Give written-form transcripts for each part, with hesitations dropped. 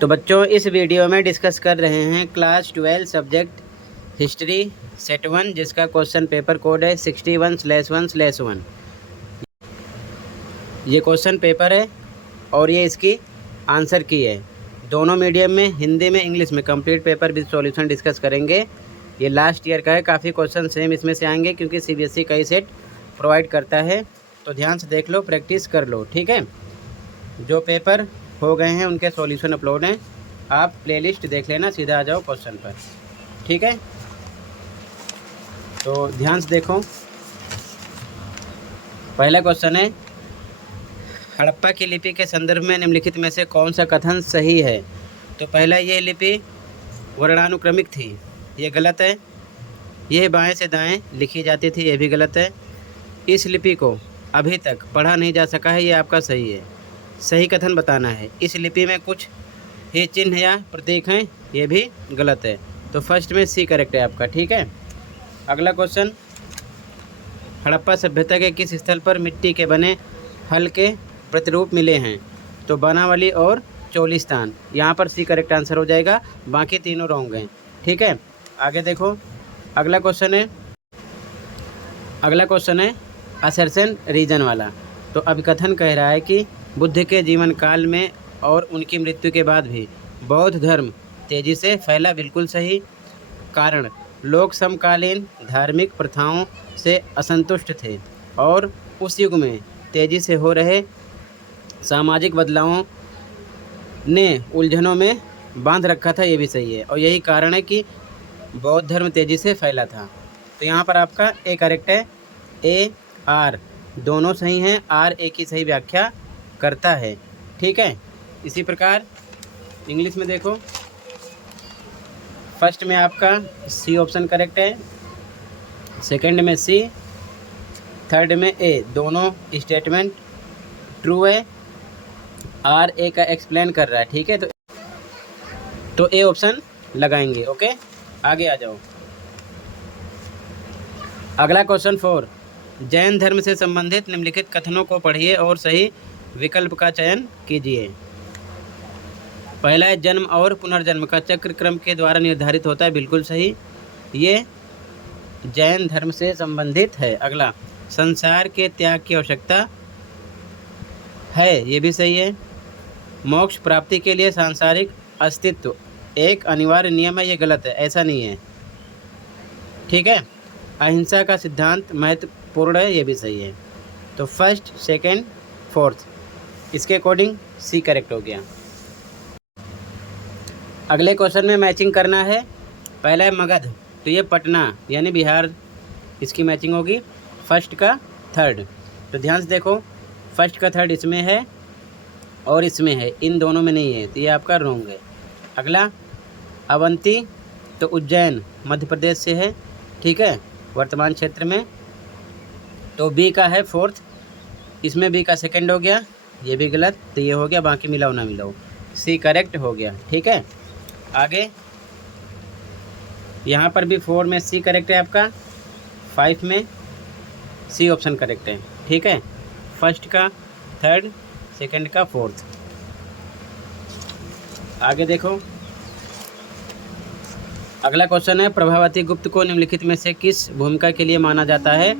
तो बच्चों इस वीडियो में डिस्कस कर रहे हैं क्लास 12 सब्जेक्ट हिस्ट्री सेट 1 जिसका क्वेश्चन पेपर कोड है 61/1/1। ये क्वेश्चन पेपर है और ये इसकी आंसर की है। दोनों मीडियम में, हिंदी में, इंग्लिश में complete paper with solution discuss करेंगे। ये लास्ट ईयर का है, काफ़ी क्वेश्चन सेम इसमें से आएंगे क्योंकि सीबीएसई कई सेट प्रोवाइड करता है। तो ध्यान से देख लो, प्रैक्टिस कर लो, ठीक है। जो पेपर हो गए हैं उनके सॉल्यूशन अपलोड हैं, आप प्लेलिस्ट देख लेना, सीधा आ जाओ क्वेश्चन पर, ठीक है। तो ध्यान से देखो, पहला क्वेश्चन है हड़प्पा की लिपि के संदर्भ में निम्नलिखित में से कौन सा कथन सही है। तो पहला, ये लिपि वर्णानुक्रमिक थी, ये गलत है। यह बाएं से दाएं लिखी जाती थी, ये भी गलत है। इस लिपि को अभी तक पढ़ा नहीं जा सका है, ये आपका सही है। सही कथन बताना है। इस लिपि में कुछ ही चिन्ह या प्रतीक हैं, ये भी गलत है। तो फर्स्ट में सी करेक्ट है आपका, ठीक है। अगला क्वेश्चन, हड़प्पा सभ्यता के किस स्थल पर मिट्टी के बने हल के प्रतिरूप मिले हैं। तो बनावली और चोलिस्तान, यहाँ पर सी करेक्ट आंसर हो जाएगा, बाकी तीनों रॉन्ग हैं, ठीक है। आगे देखो, अगला क्वेश्चन है असरसन रीजन वाला। तो अभिकथन कह रहा है कि बुद्ध के जीवन काल में और उनकी मृत्यु के बाद भी बौद्ध धर्म तेजी से फैला, बिल्कुल सही। कारण, लोग समकालीन धार्मिक प्रथाओं से असंतुष्ट थे और उस युग में तेजी से हो रहे सामाजिक बदलावों ने उलझनों में बांध रखा था, ये भी सही है। और यही कारण है कि बौद्ध धर्म तेजी से फैला था। तो यहाँ पर आपका ए करेक्ट है, ए आर दोनों सही हैं, आर ए की सही व्याख्या करता है, ठीक है। इसी प्रकार इंग्लिश में देखो, फर्स्ट में आपका सी ऑप्शन करेक्ट है, सेकंड में सी, थर्ड में ए, दोनों स्टेटमेंट ट्रू है। आर ए का एक्सप्लेन कर रहा है, ठीक है। तो ए ऑप्शन लगाएंगे, ओके। आगे आ जाओ, अगला क्वेश्चन 4, जैन धर्म से संबंधित निम्नलिखित कथनों को पढ़िए और सही विकल्प का चयन कीजिए। पहला है जन्म और पुनर्जन्म का चक्र क्रम के द्वारा निर्धारित होता है, बिल्कुल सही, ये जैन धर्म से संबंधित है। अगला, संसार के त्याग की आवश्यकता है, ये भी सही है। मोक्ष प्राप्ति के लिए सांसारिक अस्तित्व एक अनिवार्य नियम है, ये गलत है, ऐसा नहीं है, ठीक है। अहिंसा का सिद्धांत महत्वपूर्ण है, ये भी सही है। तो फर्स्ट, सेकंड, फोर्थ, इसके अकॉर्डिंग सी करेक्ट हो गया। अगले क्वेश्चन में मैचिंग करना है। पहला है मगध, तो ये पटना यानी बिहार, इसकी मैचिंग होगी फर्स्ट का थर्ड। तो ध्यान से देखो, फर्स्ट का थर्ड इसमें है और इसमें है, इन दोनों में नहीं है, तो ये आपका रॉन्ग है। अगला, अवंती, तो उज्जैन मध्य प्रदेश से है, ठीक है, वर्तमान क्षेत्र में। तो बी का है फोर्थ, इसमें बी का सेकंड हो गया, ये भी गलत, तो ये हो गया, बाकी मिलाओ ना मिलाओ, सी करेक्ट हो गया, ठीक है। आगे यहाँ पर भी 4 में सी करेक्ट है आपका, 5 में सी ऑप्शन करेक्ट है, ठीक है। फर्स्ट का थर्ड, सेकंड का फोर्थ। आगे देखो, अगला क्वेश्चन है प्रभावती गुप्त को निम्नलिखित में से किस भूमिका के लिए माना जाता है।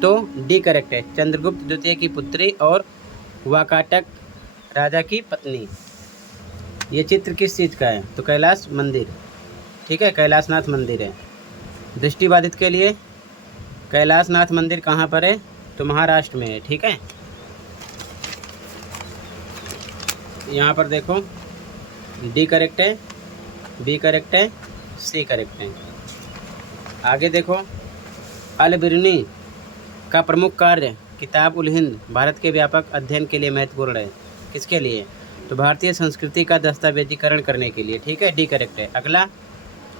तो डी करेक्ट है, चंद्रगुप्त द्वितीय की पुत्री और वाकाटक राजा की पत्नी। ये चित्र किस चीज़ का है। तो कैलाश मंदिर, ठीक है, कैलाशनाथ मंदिर है। दृष्टिबाधित के लिए कैलाशनाथ मंदिर कहाँ पर है। तो महाराष्ट्र में है, ठीक है। यहाँ पर देखो, डी करेक्ट है, बी करेक्ट है, सी करेक्ट है। आगे देखो, अल बिरूनी का प्रमुख कार्य किताब उल हिंद भारत के व्यापक अध्ययन के लिए महत्वपूर्ण है, किसके लिए। तो भारतीय संस्कृति का दस्तावेजीकरण करने के लिए, ठीक है, डी करेक्ट है। अगला,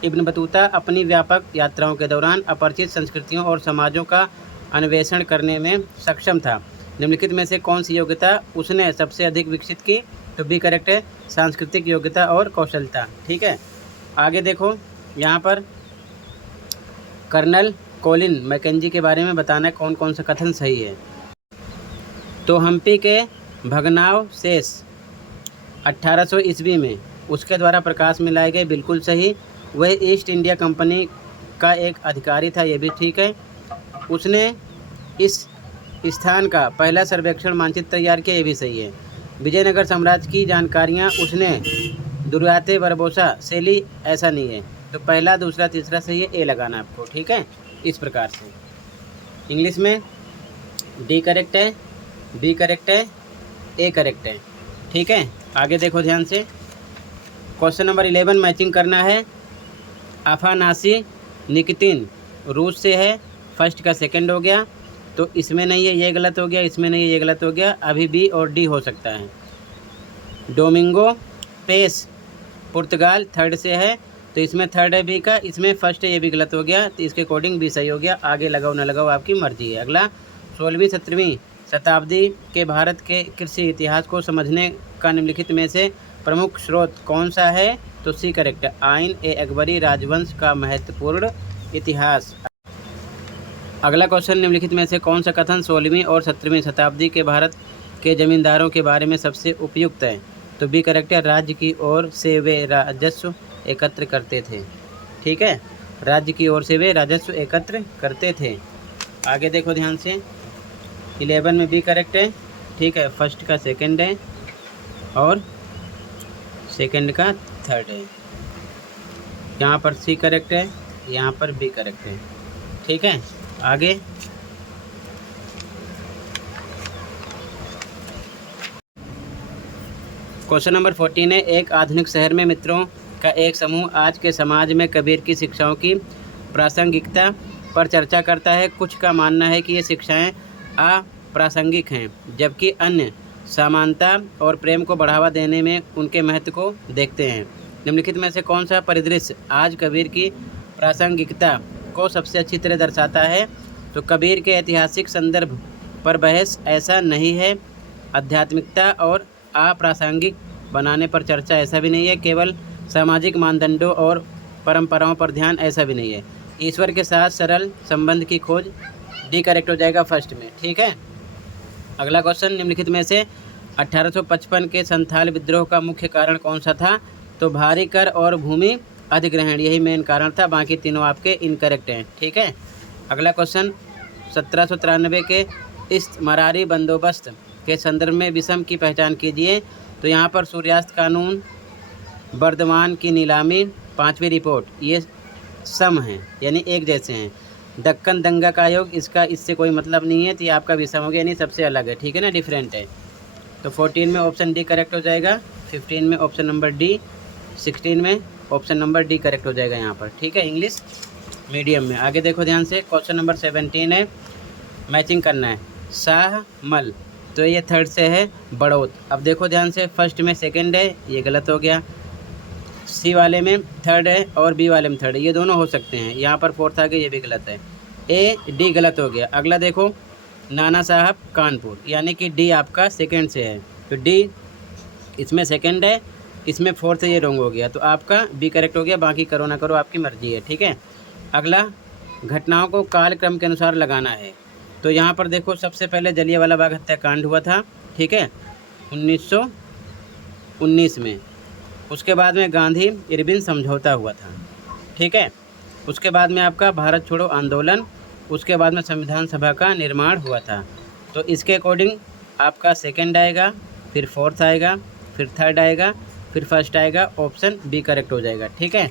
इब्न बतूता अपनी व्यापक यात्राओं के दौरान अपरिचित संस्कृतियों और समाजों का अन्वेषण करने में सक्षम था। निम्नलिखित में से कौन सी योग्यता उसने सबसे अधिक विकसित की। तो बी करेक्ट है, सांस्कृतिक योग्यता और कौशलता, ठीक है। आगे देखो, यहाँ पर कर्नल कोलिन मैकेंजी के बारे में बताना है कौन कौन सा कथन सही है। तो हम्पी के भगनावशेष 1800 ईस्वी में उसके द्वारा प्रकाश में लाए गए, बिल्कुल सही। वह ईस्ट इंडिया कंपनी का एक अधिकारी था, ये भी ठीक है। उसने इस स्थान का पहला सर्वेक्षण मानचित्र तैयार किया, ये भी सही है। विजयनगर साम्राज्य की जानकारियाँ उसने दुर्याते बरबोसा से ली, ऐसा नहीं है। तो पहला, दूसरा, तीसरा सही है, ए लगाना आपको, ठीक है। इस प्रकार से इंग्लिश में डी करेक्ट है, बी करेक्ट है, ए करेक्ट है, ठीक है। आगे देखो ध्यान से, क्वेश्चन नंबर 11 मैचिंग करना है। अफानासी निकितिन रूस से है, फर्स्ट का सेकंड हो गया, तो इसमें नहीं है, ये गलत हो गया, इसमें नहीं है, ये गलत हो गया। अभी बी और डी हो सकता है। डोमिंगो पेस पुर्तगाल थर्ड से है, तो इसमें थर्ड है बी का, इसमें फर्स्ट है, ये भी गलत हो गया, तो इसके अकॉर्डिंग बी सही हो गया। आगे लगाओ ना लगाओ आपकी मर्जी है। अगला 16वीं-17वीं शताब्दी के भारत के कृषि इतिहास को समझने का निम्नलिखित में से प्रमुख स्रोत कौन सा है? तो सी करेक्ट है, आइन ए अकबरी राजवंश का महत्वपूर्ण इतिहास। अगला क्वेश्चन, निम्नलिखित में से कौन सा कथन 16वीं और 17वीं शताब्दी के भारत के जमींदारों के बारे में सबसे उपयुक्त है? तो बी करेक्ट है, राज्य की ओर से वे राजस्व एकत्र करते थे, ठीक है। राज्य की ओर से वे राजस्व एकत्र करते थे। आगे देखो ध्यान से, 11 में बी करेक्ट है, ठीक है। फर्स्ट का सेकंड है और सेकंड का थर्ड है। यहाँ पर सी करेक्ट है, यहाँ पर बी करेक्ट है, ठीक है। आगे क्वेश्चन नंबर 14 है। एक आधुनिक शहर में मित्रों का एक समूह आज के समाज में कबीर की शिक्षाओं की प्रासंगिकता पर चर्चा करता है। कुछ का मानना है कि ये शिक्षाएं अप्रासंगिक हैं, जबकि अन्य समानता और प्रेम को बढ़ावा देने में उनके महत्व को देखते हैं। निम्नलिखित में से कौन सा परिदृश्य आज कबीर की प्रासंगिकता को सबसे अच्छी तरह दर्शाता है? तो कबीर के ऐतिहासिक संदर्भ पर बहस, ऐसा नहीं है। आध्यात्मिकता और अप्रासंगिक बनाने पर चर्चा, ऐसा भी नहीं है। केवल सामाजिक मानदंडों और परंपराओं पर ध्यान, ऐसा भी नहीं है। ईश्वर के साथ सरल संबंध की खोज, डी करेक्ट हो जाएगा फर्स्ट में, ठीक है। अगला क्वेश्चन, निम्नलिखित में से 1855 के संथाल विद्रोह का मुख्य कारण कौन सा था? तो भारी कर और भूमि अधिग्रहण, यही मेन कारण था, बाकी तीनों आपके इनकरेक्ट हैं, ठीक है। अगला क्वेश्चन, 1793 के इस मरारी बंदोबस्त के संदर्भ में विषम की पहचान कीजिए। तो यहाँ पर सूर्यास्त कानून, बर्दमान की नीलामी, 5वीं रिपोर्ट, ये सम हैं, यानी एक जैसे हैं। दक्कन दंगा का आयोग, इसका इससे कोई मतलब नहीं है, तो ये आपका विषम हो गया, यानी सबसे अलग है, ठीक है ना, डिफरेंट है। तो 14 में ऑप्शन डी करेक्ट हो जाएगा, 15 में ऑप्शन नंबर डी, 16 में ऑप्शन नंबर डी करेक्ट हो जाएगा यहाँ पर, ठीक है, इंग्लिश मीडियम में। आगे देखो ध्यान से, क्वेश्चन नंबर 17 है, मैचिंग करना है। शाहमल, तो ये थर्ड से है बड़ौत। अब देखो ध्यान से, फर्स्ट में सेकंड है, ये गलत हो गया। सी वाले में थर्ड है और बी वाले में थर्ड है, ये दोनों हो सकते हैं। यहाँ पर फोर्थ आ गया, ये भी गलत है। ए डी गलत हो गया। अगला देखो, नाना साहब कानपुर, यानी कि डी आपका सेकंड से है, तो डी इसमें सेकंड है, इसमें फोर्थ है, ये रॉन्ग हो गया, तो आपका बी करेक्ट हो गया। बाकी करो ना करो आपकी मर्जी है, ठीक है। अगला, घटनाओं को कालक्रम के अनुसार लगाना है। तो यहाँ पर देखो, सबसे पहले जलियांवाला बाग हत्याकांड हुआ था, ठीक है, 1919 में। उसके बाद में गांधी इरविन समझौता हुआ था, ठीक है। उसके बाद में आपका भारत छोड़ो आंदोलन, उसके बाद में संविधान सभा का निर्माण हुआ था। तो इसके अकॉर्डिंग आपका सेकंड आएगा, फिर फोर्थ आएगा, फिर थर्ड आएगा, फिर फर्स्ट आएगा, ऑप्शन बी करेक्ट हो जाएगा, ठीक है।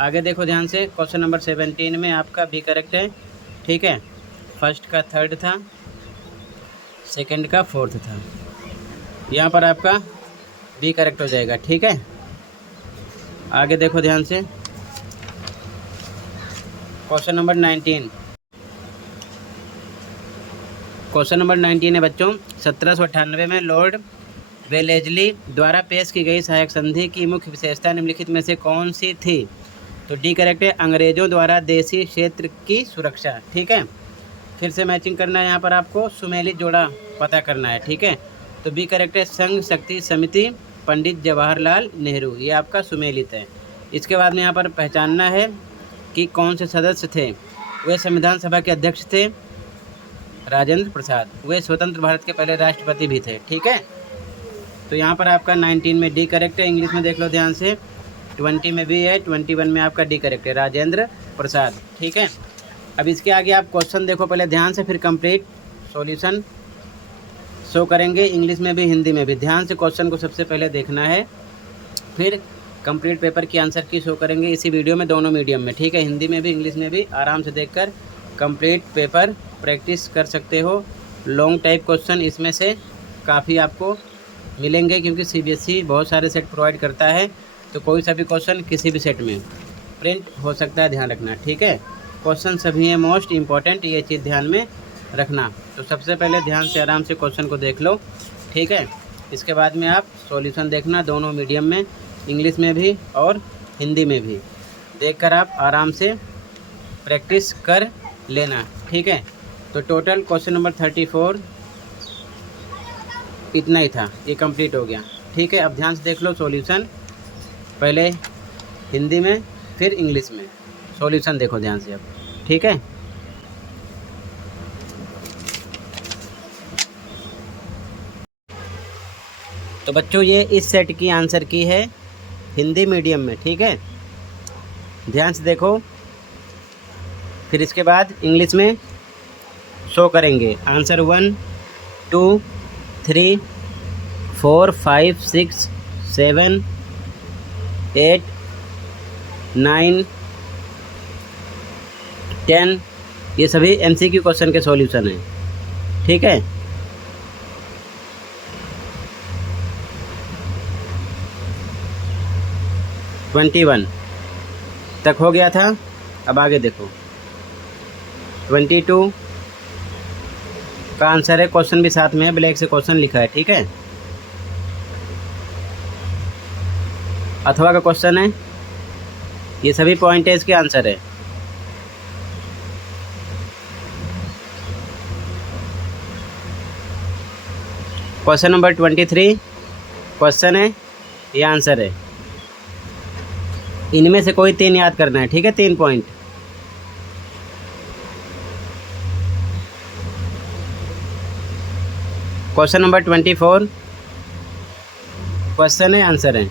आगे देखो ध्यान से, क्वेश्चन नंबर 17 में आपका बी करेक्ट है, ठीक है। फर्स्ट का थर्ड था, सेकंड का फोर्थ था, यहाँ पर आपका बी करेक्ट हो जाएगा, ठीक है। आगे देखो ध्यान से, क्वेश्चन नंबर 19, क्वेश्चन नंबर 19 है बच्चों, 1798 में लॉर्ड वेलेजली द्वारा पेश की गई सहायक संधि की मुख्य विशेषता निम्नलिखित में से कौन सी थी? तो डी करेक्ट है, अंग्रेजों द्वारा देशी क्षेत्र की सुरक्षा, ठीक है। फिर से मैचिंग करना है, यहाँ पर आपको सुमेलित जोड़ा पता करना है, ठीक है। तो बी करेक्ट है, संघ शक्ति समिति पंडित जवाहरलाल नेहरू, ये आपका सुमेलित है। इसके बाद में यहाँ पर पहचानना है कि कौन से सदस्य थे। वे संविधान सभा के अध्यक्ष थे राजेंद्र प्रसाद, वे स्वतंत्र भारत के पहले राष्ट्रपति भी थे, ठीक है। तो यहाँ पर आपका 19 में डी करेक्ट है। इंग्लिश में देख लो ध्यान से, 20 में भी है, 21 में आपका डी करेक्ट है, राजेंद्र प्रसाद। ठीक है, अब इसके आगे आप क्वेश्चन देखो पहले ध्यान से, फिर कंप्लीट सॉल्यूशन शो करेंगे इंग्लिश में भी हिंदी में भी। ध्यान से क्वेश्चन को सबसे पहले देखना है, फिर कंप्लीट पेपर की आंसर की शो करेंगे इसी वीडियो में, दोनों मीडियम में। ठीक है, हिंदी में भी इंग्लिश में भी आराम से देखकर कंप्लीट पेपर प्रैक्टिस कर सकते हो। लॉन्ग टाइप क्वेश्चन इसमें से काफ़ी आपको मिलेंगे, क्योंकि सीबीएसई बहुत सारे सेट प्रोवाइड करता है, तो कोई सा भी क्वेश्चन किसी भी सेट में प्रिंट हो सकता है, ध्यान रखना। ठीक है, क्वेश्चन सभी है मोस्ट इम्पॉर्टेंट, ये चीज़ ध्यान में रखना। तो सबसे पहले ध्यान से आराम से क्वेश्चन को देख लो। ठीक है, इसके बाद में आप सॉल्यूशन देखना, दोनों मीडियम में, इंग्लिश में भी और हिंदी में भी, देखकर आप आराम से प्रैक्टिस कर लेना। ठीक है, तो टोटल क्वेश्चन नंबर 34 इतना ही था, ये कंप्लीट हो गया। ठीक है, अब ध्यान से देख लो सॉल्यूशन, पहले हिंदी में फिर इंग्लिश में सॉल्यूशन देखो ध्यान से अब। ठीक है, तो बच्चों ये इस सेट की आंसर की है हिंदी मीडियम में। ठीक है, ध्यान से देखो, फिर इसके बाद इंग्लिश में शो करेंगे आंसर 1 2 3 4 5 6 7 8 9 10, ये सभी एमसीक्यू क्वेश्चन के सॉल्यूशन हैं। ठीक है, ट्वेंटी 21 तक हो गया था। अब आगे देखो, 22 का आंसर है, क्वेश्चन भी साथ में है, ब्लैक से क्वेश्चन लिखा है। ठीक है, अथवा का क्वेश्चन है, ये सभी पॉइंट है, इसके आंसर है। क्वेश्चन नंबर 23 क्वेश्चन है, ये आंसर है। इनमें से कोई 3 याद करना है। ठीक है, 3 पॉइंट। क्वेश्चन नंबर 24 क्वेश्चन है, आंसर है।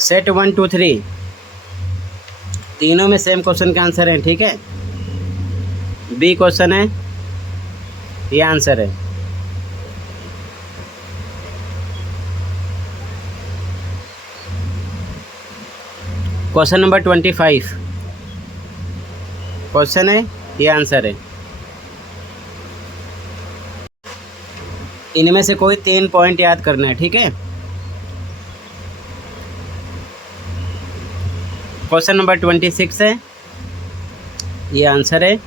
सेट 1 2 3 तीनों में सेम क्वेश्चन का आंसर है। ठीक है, बी क्वेश्चन है, ये आंसर है। क्वेश्चन नंबर 25 क्वेश्चन है, ये आंसर है। इनमें से कोई 3 पॉइंट याद करना है। ठीक है, क्वेश्चन नंबर 26 है, ये आंसर है।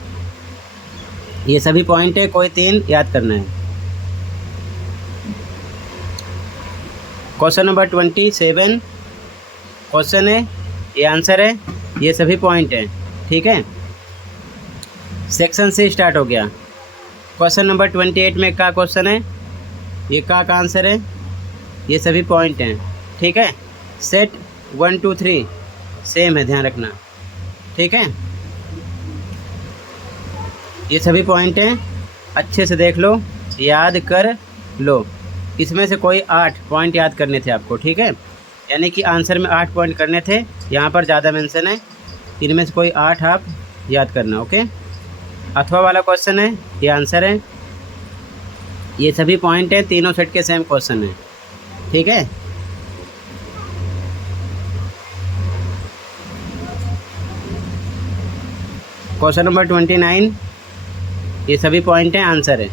ये सभी पॉइंट है, कोई 3 याद करना है। क्वेश्चन नंबर 27 क्वेश्चन है, ये आंसर है। ये सभी पॉइंट है। ठीक है, सेक्शन से स्टार्ट हो गया। क्वेश्चन नंबर 28 में का क्वेश्चन है, ये का आंसर है। ये सभी पॉइंट हैं। ठीक है, सेट 1 2 3 सेम है, ध्यान रखना। ठीक है, ये सभी पॉइंट हैं, अच्छे से देख लो, याद कर लो। इसमें से कोई 8 पॉइंट याद करने थे आपको। ठीक है, यानी कि आंसर में 8 पॉइंट करने थे, यहाँ पर ज़्यादा मेंशन है, इनमें से कोई 8 आप याद करना। ओके, अथवा वाला क्वेश्चन है, ये आंसर है। ये सभी पॉइंट हैं, तीनों सेट के सेम क्वेश्चन है। ठीक है, क्वेश्चन नंबर 29 ये सभी पॉइंट हैं, आंसर है।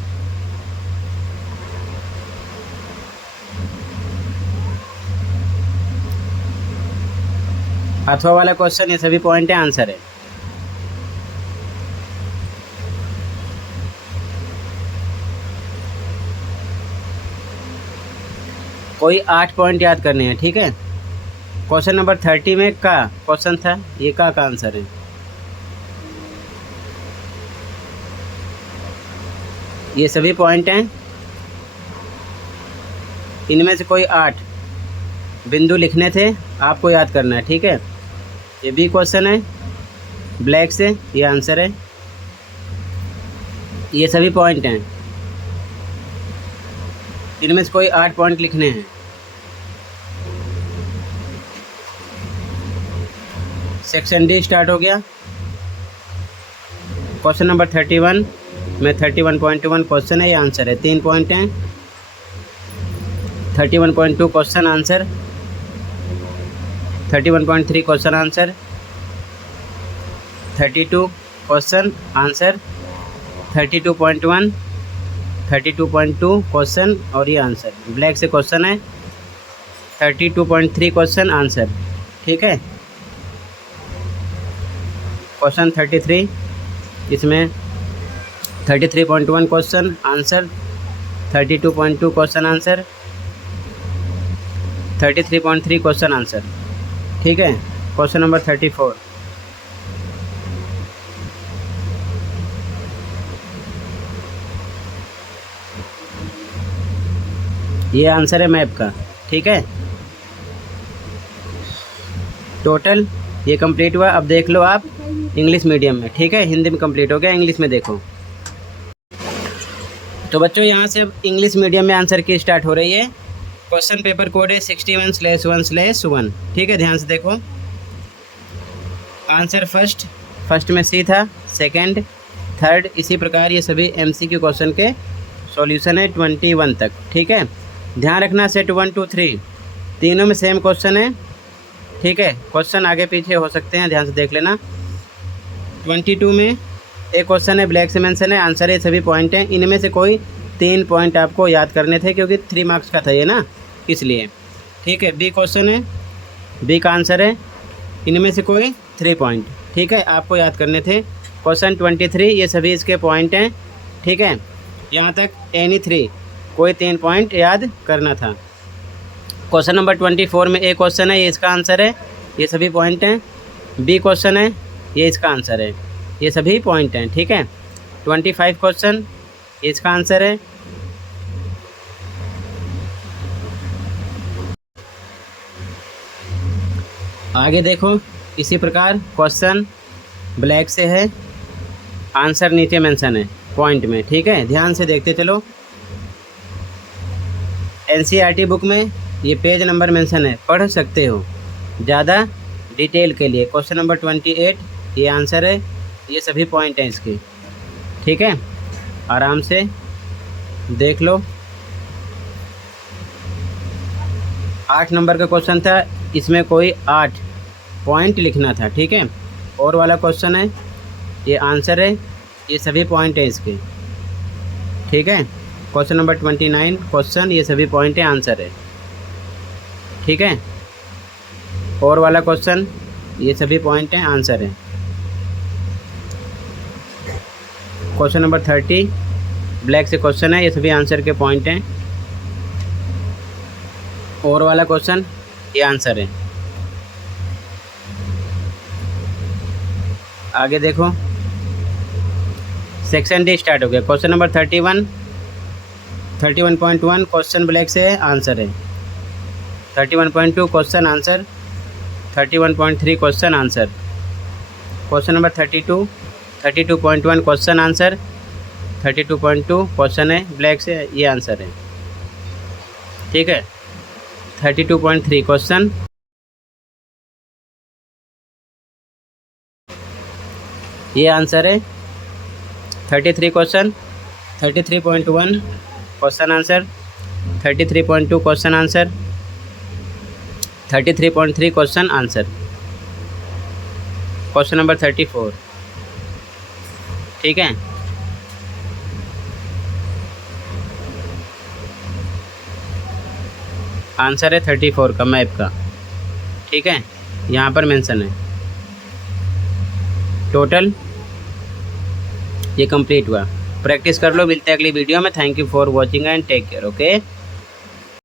अथवा वाला क्वेश्चन, ये सभी पॉइंट हैं, आंसर है। कोई 8 पॉइंट याद करने हैं। ठीक है, क्वेश्चन नंबर 30 में का क्वेश्चन था, ये का आंसर है। ये सभी पॉइंट हैं, इनमें से कोई 8 बिंदु लिखने थे, आपको याद करना है। ठीक है, ये बी क्वेश्चन है, ब्लैक से, ये आंसर है। ये सभी पॉइंट हैं, इनमें से कोई 8 पॉइंट लिखने हैं। सेक्शन डी स्टार्ट हो गया। क्वेश्चन नंबर 31 में 31.1 क्वेश्चन है, ये आंसर है। 3 पॉइंट हैं। 31.2 question answer, 31.3 question answer, 32 question answer, 32.1, 32.2 question और ये आंसर। ब्लैक से क्वेश्चन है 32.3 क्वेश्चन आंसर। ठीक है, क्वेश्चन 33, इसमें 33.1 question answer, 32.2 question answer, 33.3 question answer. ठीक है, क्वेश्चन नंबर 34, ये आंसर है मैप का। ठीक है, टोटल ये कंप्लीट हुआ। अब देख लो आप इंग्लिश मीडियम में। ठीक है, हिंदी में कंप्लीट हो गया, इंग्लिश में देखो। तो बच्चों यहाँ से अब इंग्लिश मीडियम में आंसर की स्टार्ट हो रही है। क्वेश्चन पेपर कोड है 61/1/1। ठीक है, ध्यान से देखो। आंसर फर्स्ट में सी था, सेकंड, थर्ड, इसी प्रकार ये सभी MCQ क्वेश्चन के सॉल्यूशन है 21 तक। ठीक है, ध्यान रखना सेट 1 2 3 तीनों में सेम क्वेश्चन है। ठीक है, क्वेश्चन आगे पीछे हो सकते हैं, ध्यान से देख लेना। 22 में एक क्वेश्चन है, ब्लैक से मेंशन है, आंसर है, सभी पॉइंट हैं। इनमें से कोई 3 पॉइंट आपको याद करने थे क्योंकि 3 मार्क्स का था ये ना, इसलिए। ठीक है, बी क्वेश्चन है, बी का आंसर है, इनमें से कोई 3 पॉइंट। ठीक है, आपको याद करने थे। क्वेश्चन 23, ये सभी इसके पॉइंट हैं। ठीक है, यहाँ तक एनी 3 कोई 3 पॉइंट याद करना था। क्वेश्चन नंबर 24 में एक क्वेश्चन है, ये इसका आंसर है, ये सभी पॉइंट हैं। बी क्वेश्चन है, ये इसका आंसर है, ये सभी पॉइंट हैं। ठीक है, 25 क्वेश्चन, ये इसका आंसर है। आगे देखो, इसी प्रकार क्वेश्चन ब्लैक से है, आंसर नीचे मेंशन है पॉइंट में। ठीक है, ध्यान से देखते चलो। NCERT बुक में ये पेज नंबर मेंशन है, पढ़ सकते हो ज़्यादा डिटेल के लिए। क्वेश्चन नंबर 28, ये आंसर है, ये सभी पॉइंट हैं इसके। ठीक है, आराम से देख लो। 8 नंबर का क्वेश्चन था, इसमें कोई 8 पॉइंट लिखना था। ठीक है, और वाला क्वेश्चन है, ये आंसर है, ये सभी पॉइंट हैं इसके। ठीक है, क्वेश्चन नंबर 29 क्वेश्चन, ये सभी पॉइंट हैं, आंसर है। ठीक है, और वाला क्वेश्चन, ये सभी पॉइंट हैं, आंसर है। क्वेश्चन नंबर 30 ब्लैक से क्वेश्चन है, ये सभी आंसर के पॉइंट हैं। और वाला क्वेश्चन, ये आंसर है। आगे देखो, सेक्शन डी स्टार्ट हो गया। क्वेश्चन नंबर 31.1 क्वेश्चन ब्लैक से है, आंसर है। 31.2 question answer, 31.3 question answer. Question number 32.1 question answer, 32.2 question है, ब्लैक से, ये आंसर है। ठीक है, 32.3 क्वेश्चन, ये आंसर है। 33 question, 33.1 question answer, 33.2 question answer, 33.3 question answer. Question number 34। ठीक है, आंसर है 34 का, मैप का। ठीक है, यहाँ पर मेंशन है। टोटल ये कंप्लीट हुआ। प्रैक्टिस कर लो, मिलते हैं अगली वीडियो में। Thank you for watching and take care. Okay.